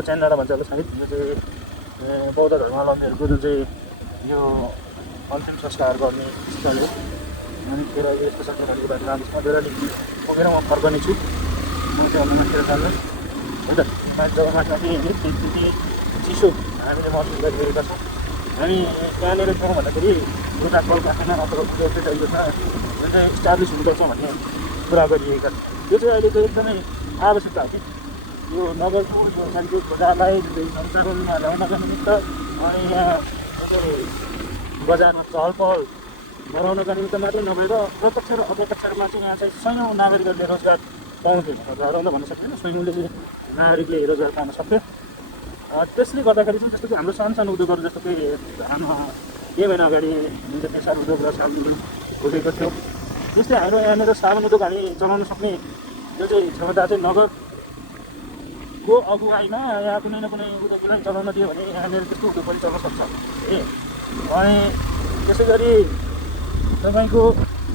च्यान्डाडा भन्छ होला सायद यो चाहिँ बौद्ध धर्मावलम्बीहरूको जुन चाहिँ यो अन्तिम संस्कार गर्ने स्थल हो। अनि फेरि अहिले यस्तो छ देउरालीको बारेमा राम्रोसँग देउराली पुगेर म फर्कने छु। म चाहिँ अब माथितिर जानु हुन्छ। माथि जब माथि त्यति चिसो हामीले महसुस गरिरहेका छौँ। अनि त्यहाँनिर के हो भन्दाखेरि एउटा कल कारखाना अथवा उद्योगमा जुन चाहिँ इस्टाब्लिस हुनुपर्छ भन्ने कुरा गरिरहेका छन्। त्यो चाहिँ अहिलेको एकदमै आवश्यकता हो कि यो नगरको यो साङ्गीतिक बजारलाई सञ्चालनमा ल्याउनका निमित्त अनि यहाँ बजारमा चहल पहल गराउनका निमित्त मात्रै नभएर प्रत्यक्ष र अप्रत्यक्ष रूपमा चाहिँ यहाँ चाहिँ सयौँ नागरिकहरूले रोजगार पाउँथ्यो। हजारौँ त भन्न सक्दैन, सयौँले चाहिँ नागरिकले रोजगार पाउन सक्थ्यो। त्यसले गर्दाखेरि चाहिँ जस्तो कि हाम्रो सानो सानो उद्योगहरू जस्तो कि केही महिना अगाडि जुन चाहिँ पेसार उद्योग र साबुन उद्योग खोलेको थियो, त्यस्तै हाम्रो यहाँनिर साबुन उद्योग हामी चलाउन सक्ने जो चाहिँ क्षमता चाहिँ नगरको अगुवाईमा या कुनै न कुनै उद्योगलाई चलाउन दियो भने यहाँनिर त्यस्तो उद्योग पनि चल्न सक्छ। अनि त्यसै गरी तपाईँको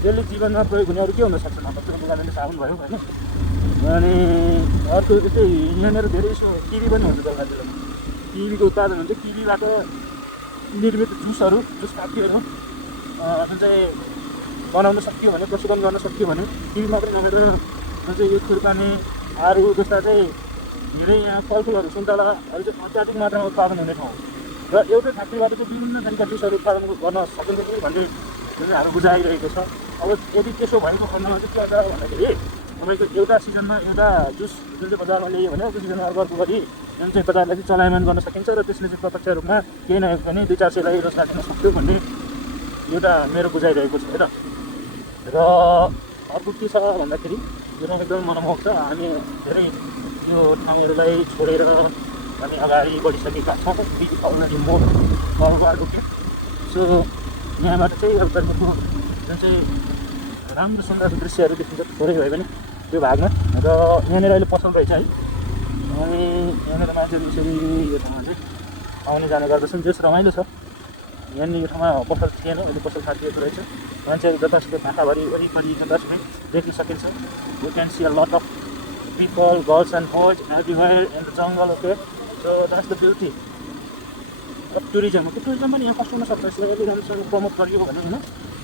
डेली जीवनमा प्रयोग हुनेहरू के हुनसक्छ भन्दा साबुन भयो होइन। अनि अर्को जस्तै यहाँनिर धेरै किवी पनि हुन्छ जग्गातिर। किवीको उत्पादन हुन्छ। किवीबाट निर्मित जुसहरू जुस फ्याक्ट्रीहरू जुन चाहिँ बनाउन सकियो भने, प्रशोधन गर्न सकियो भने किवी मात्रै नभएर जुन चाहिँ यो खुर्पानी आरू जस्ता चाहिँ धेरै यहाँ फलफुलहरू सुन्तलाहरू चाहिँ अत्याधिक मात्रामा उत्पादन हुने ठाउँ र एउटै फ्याक्ट्रीबाट चाहिँ विभिन्न थरीका जुसहरू उत्पादन गर्न सकिन्छ कि भन्ने जुन हाम्रो बुझाइरहेको छ। अब यदि त्यसो भएको खण्डमा चाहिँ के हुन्छ भन्दाखेरि तपाईँको एउटा सिजनमा एउटा जुस जुन चाहिँ बजारमा ल्यायो भने अर्को सिजनमा अर्को गरी जुन चाहिँ बजारलाई चाहिँ चलायमान गर्न सकिन्छ र त्यसले चाहिँ प्रत्यक्ष रूपमा केही नभए पनि 2-400लाई रोजगार दिन सक्थ्यो भन्ने एउटा मेरो बुझाइरहेको छ र अर्को के छ भन्दाखेरि यो एकदम मनमोहक छ। हामी धेरै यो ठाउँहरूलाई छोडेर हामी अगाडि बढिसकेका छौँ। Already more advocate. सो यहाँबाट चाहिँ अब तपाईँको जुन चाहिँ राम्रो सुन्दर दृश्यहरू देखिन्छ थोरै भए पनि त्यो भागमा। र यहाँनिर अहिले पसल रहेछ है। अनि यहाँनिर मान्छेहरू यसरी यो ठाउँमा चाहिँ आउने जाने गर्दछन्। जस रमाइलो छ। यहाँनिर यो ठाउँमा पसल थिएन, अहिले पसल थालिएको रहेछ। मान्छेहरू जतासुकै भाकाभरि वरिपरि जतासुकै देखिन सकिन्छ। You can see a lot of people, girls and boys everywhere in the jungle. Okay, so that's the beauty of tourism. Tourism पनि यहाँ कस्तो हुनसक्छ यसलाई अलि राम्रोसँग प्रमोट गरियो भने होइन।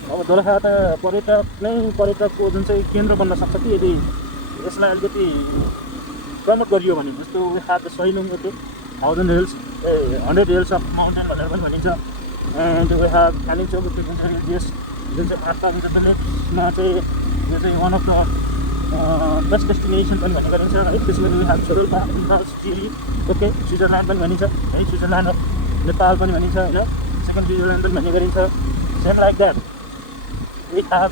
अब दोलखा त पर्यटकको जुन चाहिँ केन्द्र बन्न सक्छ कि यदि यसलाई अलिकति प्रमोट गरियो भने। जस्तो we have the Sailung, okay, 100 hills of mountain भनेर पनि भनिन्छ। एन्ड वी हेभ कालिम्पोङ जुन चाहिँ रिलिजियस जुन चाहिँ आस्था विरुद्धमा चाहिँ यो चाहिँ one of the best destination पनि भन्ने गरिन्छ है। त्यसमा we have Tsho Rolpa, Jiri, okay, Switzerland पनि भनिन्छ है। स्विजरल्यान्ड अफ नेपाल पनि भनिन्छ होइन। सेकेन्ड स्विजरल्यान्ड पनि भन्ने गरिन्छ। Same like that we have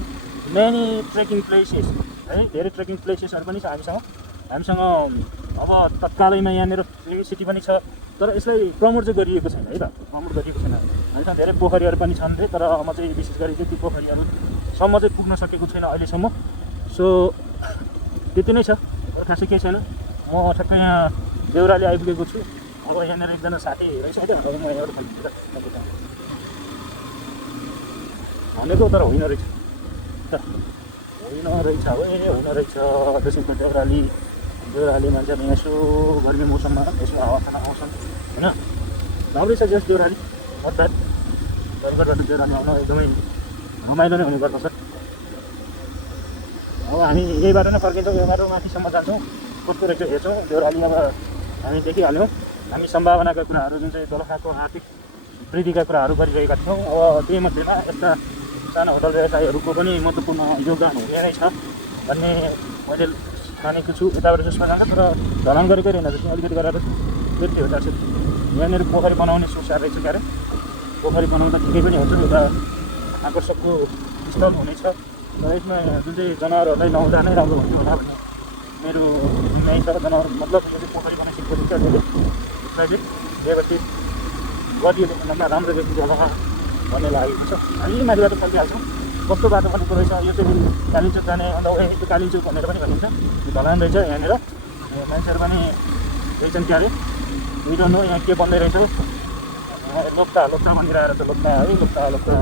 many trekking places है। धेरै ट्रेकिङ प्लेसेसहरू पनि छ हामीसँग। अब तत्कालैमा यहाँनिर फिल्म सिटी पनि छ, तर यसलाई प्रमोट चाहिँ गरिएको छैन है त। प्रमोट गरिएको छैन। हामीसँग धेरै पोखरीहरू पनि छन् रे, तर म चाहिँ विशेष गरी चाहिँ ती पोखरीहरूसम्म चाहिँ पुग्न सकेको छैन अहिलेसम्म। सो त्यति नै छ, खासै केही छैन। म ठ्याक्कै यहाँ देउराली आइपुगेको छु। अब यहाँनिर एकजना साथी रहेछ क्या। अब म यहाँबाट भनेको तर होइन रहेछ होइन रहेछ त्यसैको देउराली मान्छेहरू यसो गर्मी मौसममा यसो हावा खान आउँछन् होइन। राम्रै छ जस देउराली अर्थात् घरबाट देउराली आउन एकदमै रमाइलो नै हुने गर्दछ। अब हामी यहीबाट नै फर्किन्छौँ, यहीबाट माथिसम्म जान्छौँ, कस्तो रहेछ हेर्छौँ देउराली। अब हामी देखिहाल्यौँ हामी सम्भावनाका कुराहरू जुन चाहिँ दोलखाको आर्थिक वृद्धिका कुराहरू गरिरहेका थियौँ। अब त्यही मध्येमा यस्ता सानो होटल व्यवसायहरूको पनि महत्त्वपूर्ण योगदान हुने नै छ भन्ने मैले मानेको छु। यताबाट जसमा जान्छ तर ढलान गरेकै रहेन जस्तो अलिकति गरेर त्यति हो। दार्जिलिङ यहाँनिर पोखरी बनाउने सोचा रहेछ क्यारे। पोखरी बनाउँदा ठिकै पनि हुन्छ, एउटा आकर्षकको स्थल हुनेछ। र यसमा जुन चाहिँ जनावरहरूलाई नहुँदा नै राम्रो हुने होला भन्ने मेरो भनाइ छ। जनावर मतलब यो चाहिँ पोखरी बनाइसकेको छ अहिले यसलाई चाहिँ व्यवस्थित गरिएको खण्डमा राम्रो देखिन्छ होला भन्ने लागेको छ। हामी माथिबाट फर्किहाल्छौँ। कस्तो बाटो बनेको रहेछ यो चाहिँ कालिम्पोङ जाने अन्त त्यो कालिम्पोङ भनेर पनि भनिन्छ। यो ढलान रहेछ यहाँनिर। मान्छेहरू पनि रहेछन् क्यारे। वी डोन्ट नो यहाँ के बन्दै रहेछ। लोक्ता भनिरहेको छ। लोक्ता है, लोक्ता